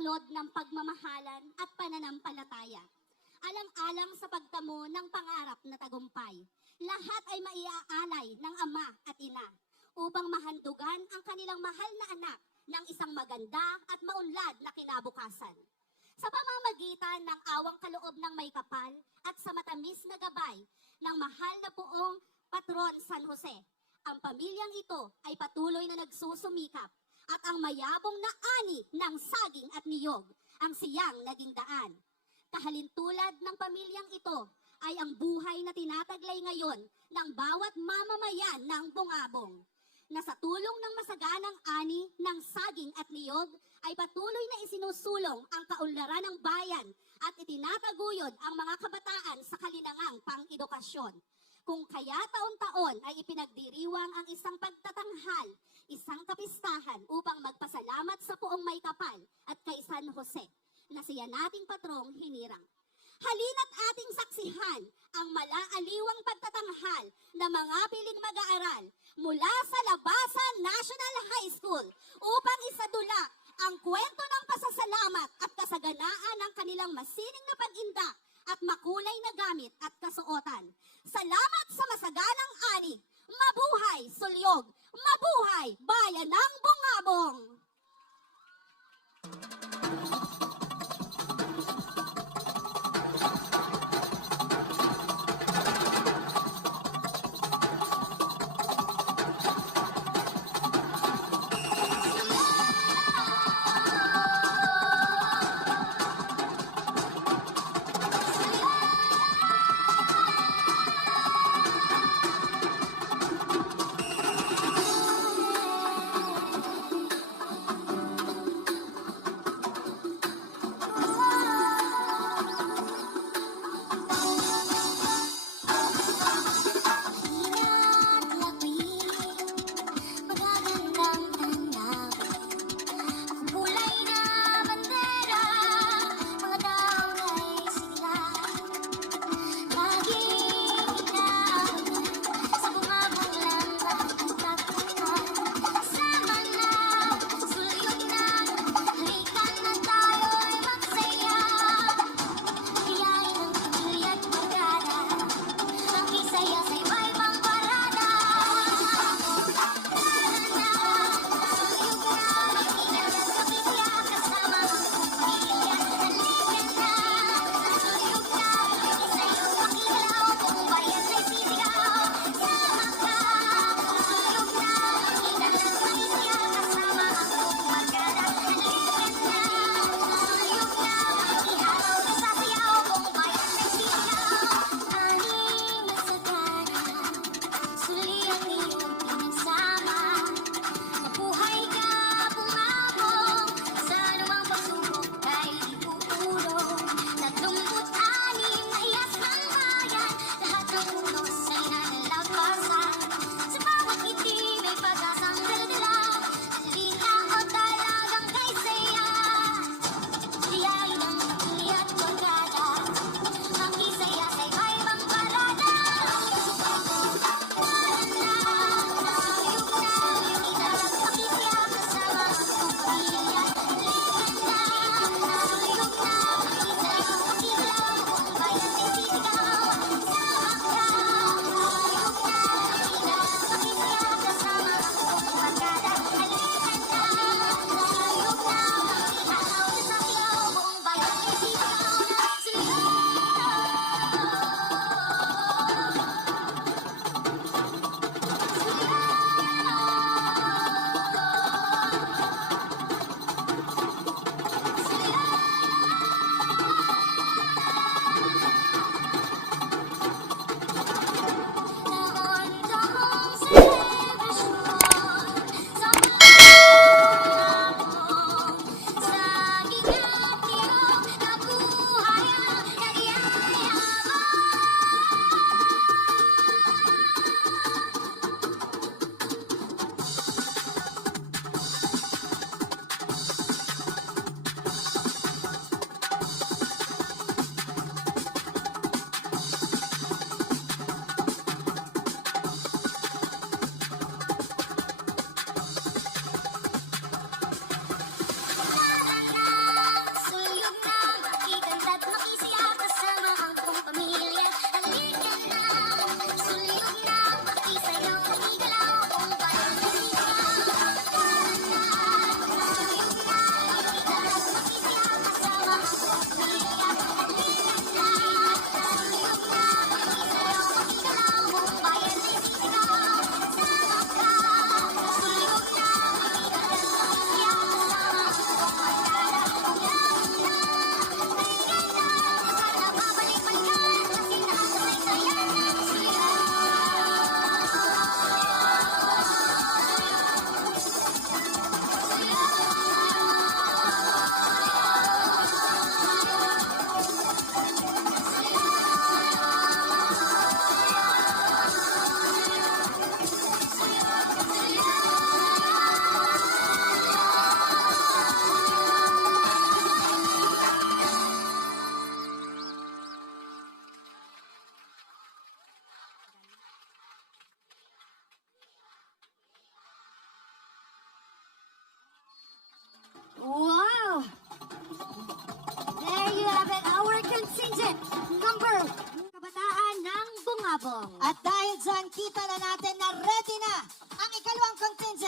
buklod ng pagmamahalan at pananampalataya. Alang-alang sa pagtamo ng pangarap na tagumpay, lahat ay maiaalay ng ama at ina upang mahandugan ang kanilang mahal na anak ng isang maganda at maunlad na kinabukasan. Sa pamamagitan ng awang kaloob ng may kapal at sa matamis na gabay ng mahal na poong patron San Jose, ang pamilyang ito ay patuloy na nagsusumikap at ang mayabong na ani ng saging at niyog ang siyang naging daan. Kahalintulad ng pamilyang ito ay ang buhay na tinataglay ngayon ng bawat mamamayan ng Bungabong, na sa tulong ng masaganang ani ng saging at niyog ay patuloy na isinusulong ang kaunlaran ng bayan at itinataguyod ang mga kabataan sa kalinangang pang-edukasyon. Kung kaya taon-taon ay ipinagdiriwang ang isang pagtatanghal, isang kapistahan upang magpasalamat sa poong may kapal at kay San Jose, na siya nating patrong hinirang. Halina't ating saksihan ang malaaliwang pagtatanghal ng mga piling mag-aaral mula sa Labasan National High School upang isadula ang kwento ng pasasalamat at kasaganaan ng kanilang masining na pag-indak at makulay na gamit at kasuotan. Salamat sa masaganang ani. Mabuhay Sulyog! Mabuhay Bayan ng Bungabong!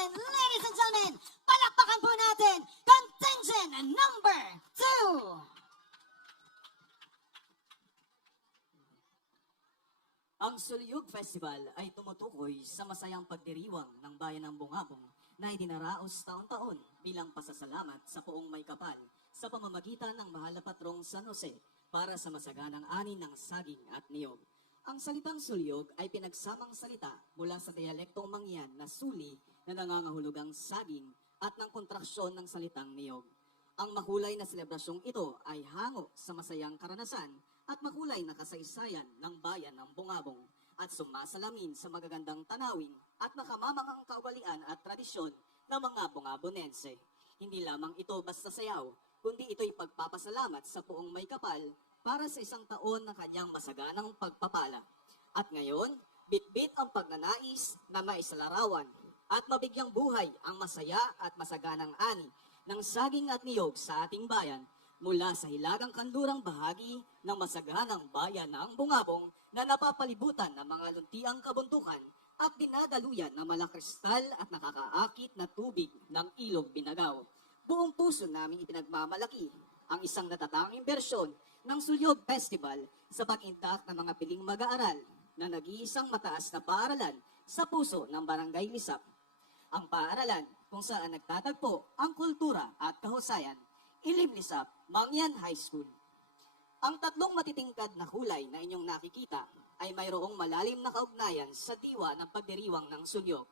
natin, ladies and gentlemen, palakpakan po natin, contingent number 2. Ang Sulyog Festival ay tumutukoy sa masayang pagdiriwang ng bayan ng Bungabong na idinaraos taon-taon bilang pasasalamat sa Poong May Kapal sa pamamagitan ng mahal na patrong San Jose para sa masaganang ani ng saging at niyog. Ang salitang sulyog ay pinagsamang salita mula sa dialektong Mangyan na suli na nangangahulugang saging at ng kontraksyon ng salitang niyog. Ang makulay na selebrasyong ito ay hango sa masayang karanasan at makulay na kasaysayan ng bayan ng Bungabong at sumasalamin sa magagandang tanawin at makamamanghang kaugalian at tradisyon ng mga Bungabonense. Hindi lamang ito basta sayaw, kundi ito'y pagpapasalamat sa Poong May Kapal para sa isang taon ng kanyang masaganang pagpapala. At ngayon, bitbit ang pagnanais na maisalarawan at mabigyang buhay ang masaya at masaganang ani ng saging at niyog sa ating bayan mula sa hilagang kanlurang bahagi ng masaganang bayan ng Bungabong na napapalibutan ng mga luntiang kabuntukan at dinadaluyan ng malakristal at nakakaakit na tubig ng Ilog Binagaw. Buong puso namin ipinagmamalaki ang isang natatanging bersyon ng Sulyog Festival sa pag-intak ng mga piling mag-aaral na nag-iisang mataas na paaralan sa puso ng Barangay Lisap. Ang paaralan kung saan nagtatagpo ang kultura at kahusayan, Ilim Lisap, Mangyan High School. Ang tatlong matitingkad na kulay na inyong nakikita ay mayroong malalim na kaugnayan sa diwa ng pagdiriwang ng sulyog.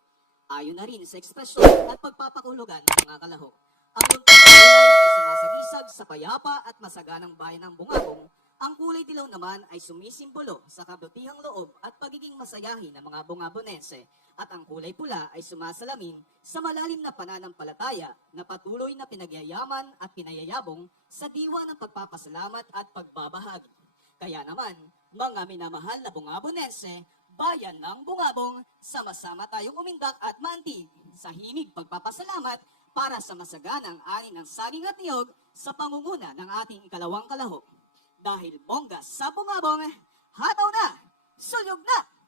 Ayon na rin sa ekspresyon at pagpapakulugan ng mga kalahok. Ang luntang kulay ay sumasagisag sa payapa at masaganang bayan ng Bungabong. Ang kulay dilaw naman ay sumisimbolo sa kabutihang loob at pagiging masayahin ng mga Bungabonense. At ang kulay pula ay sumasalamin sa malalim na pananampalataya na patuloy na pinagyayaman at pinayayabong sa diwa ng pagpapasalamat at pagbabahagi. Kaya naman, mga minamahal na Bungabonense, bayan ng Bungabong, sama-sama tayong umindak at maantig sa himig pagpapasalamat para sa masaganang ani ng saging at niyog sa pangunguna ng ating ikalawang kalahok. Dahil bongga sa Bungabong, hataw na, sulyog na!